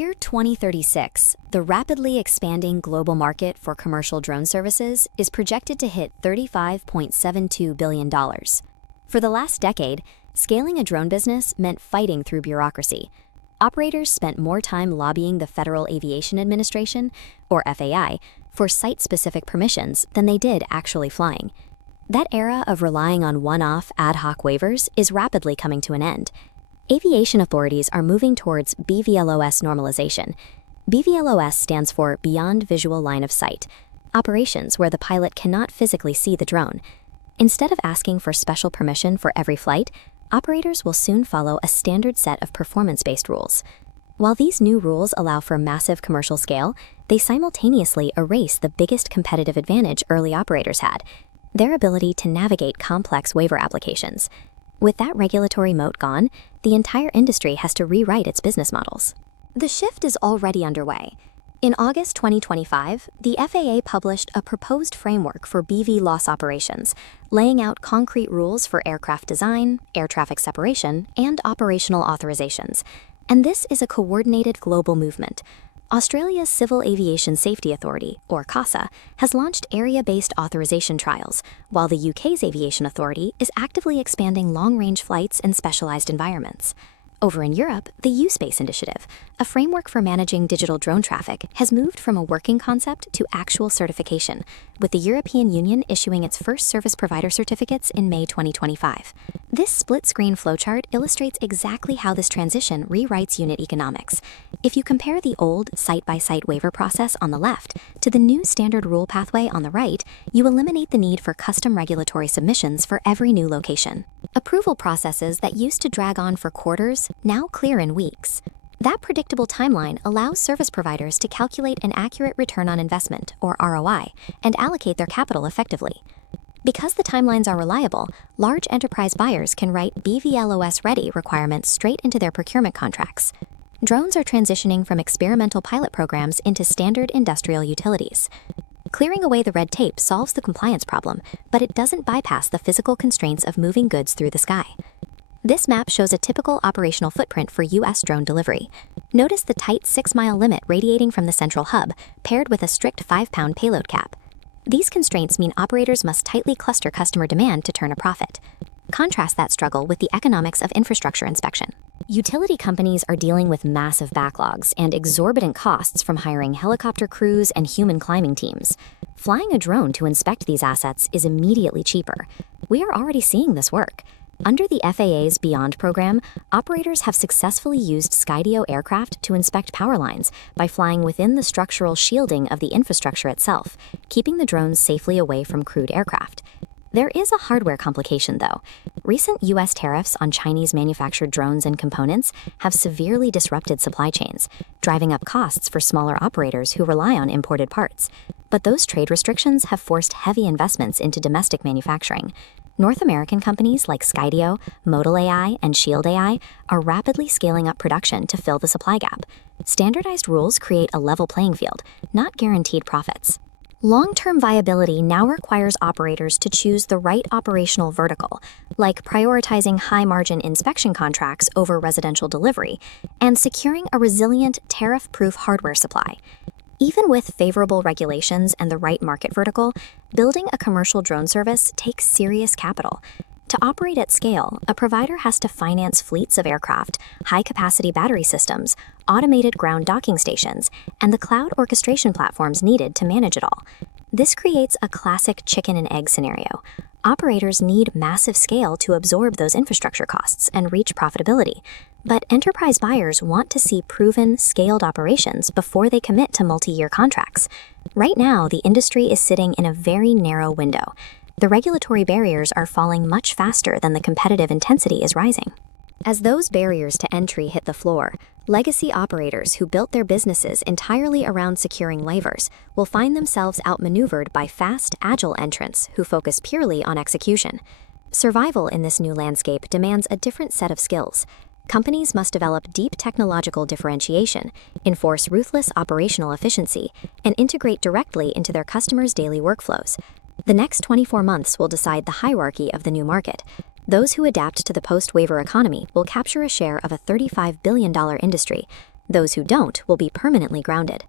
year 2036, the rapidly expanding global market for commercial drone services is projected to hit $35.72 billion. For the last decade, scaling a drone business meant fighting through bureaucracy. Operators spent more time lobbying the Federal Aviation Administration, or FAI, for site-specific permissions than they did actually flying. That era of relying on one-off ad hoc waivers is rapidly coming to an end. Aviation authorities are moving towards BVLOS normalization. BVLOS stands for Beyond Visual Line of Sight, operations where the pilot cannot physically see the drone. Instead of asking for special permission for every flight, operators will soon follow a standard set of performance-based rules. While these new rules allow for massive commercial scale, they simultaneously erase the biggest competitive advantage early operators had: their ability to navigate complex waiver applications. With that regulatory moat gone, the entire industry has to rewrite its business models. The shift is already underway. In August 2025, the FAA published a proposed framework for BVLOS operations, laying out concrete rules for aircraft design, air traffic separation, and operational authorizations. And this is a coordinated global movement. Australia's Civil Aviation Safety Authority, or CASA, has launched area-based authorization trials, while the UK's Aviation Authority is actively expanding long-range flights in specialized environments. Over in Europe, the U-Space Initiative, a framework for managing digital drone traffic, has moved from a working concept to actual certification, with the European Union issuing its first service provider certificates in May 2025. This split-screen flowchart illustrates exactly how this transition rewrites unit economics. If you compare the old site-by-site waiver process on the left to the new standard rule pathway on the right, you eliminate the need for custom regulatory submissions for every new location. Approval processes that used to drag on for quarters now clear in weeks. That predictable timeline allows service providers to calculate an accurate return on investment, or ROI, and allocate their capital effectively. Because the timelines are reliable, large enterprise buyers can write BVLOS-ready requirements straight into their procurement contracts. Drones are transitioning from experimental pilot programs into standard industrial utilities. Clearing away the red tape solves the compliance problem, but it doesn't bypass the physical constraints of moving goods through the sky. This map shows a typical operational footprint for U.S. drone delivery. Notice the tight 6-mile limit radiating from the central hub, paired with a strict 5-pound payload cap. These constraints mean operators must tightly cluster customer demand to turn a profit. Contrast that struggle with the economics of infrastructure inspection. Utility companies are dealing with massive backlogs and exorbitant costs from hiring helicopter crews and human climbing teams. Flying a drone to inspect these assets is immediately cheaper. We are already seeing this work. Under the FAA's Beyond program, operators have successfully used Skydio aircraft to inspect power lines by flying within the structural shielding of the infrastructure itself, keeping the drones safely away from crewed aircraft. There is a hardware complication, though. Recent U.S. tariffs on Chinese-manufactured drones and components have severely disrupted supply chains, driving up costs for smaller operators who rely on imported parts. But those trade restrictions have forced heavy investments into domestic manufacturing. North American companies like Skydio, Modal AI, and Shield AI are rapidly scaling up production to fill the supply gap. Standardized rules create a level playing field, not guaranteed profits. Long-term viability now requires operators to choose the right operational vertical, like prioritizing high-margin inspection contracts over residential delivery, and securing a resilient, tariff-proof hardware supply. Even with favorable regulations and the right market vertical, building a commercial drone service takes serious capital. To operate at scale, a provider has to finance fleets of aircraft, high-capacity battery systems, automated ground docking stations, and the cloud orchestration platforms needed to manage it all. This creates a classic chicken and egg scenario. Operators need massive scale to absorb those infrastructure costs and reach profitability. But enterprise buyers want to see proven, scaled operations before they commit to multi-year contracts. Right now, the industry is sitting in a very narrow window. The regulatory barriers are falling much faster than the competitive intensity is rising. As those barriers to entry hit the floor, legacy operators who built their businesses entirely around securing waivers will find themselves outmaneuvered by fast, agile entrants who focus purely on execution. Survival in this new landscape demands a different set of skills. Companies must develop deep technological differentiation, enforce ruthless operational efficiency, and integrate directly into their customers' daily workflows. The next 24 months will decide the hierarchy of the new market. Those who adapt to the post-waiver economy will capture a share of a $35 billion industry. Those who don't will be permanently grounded.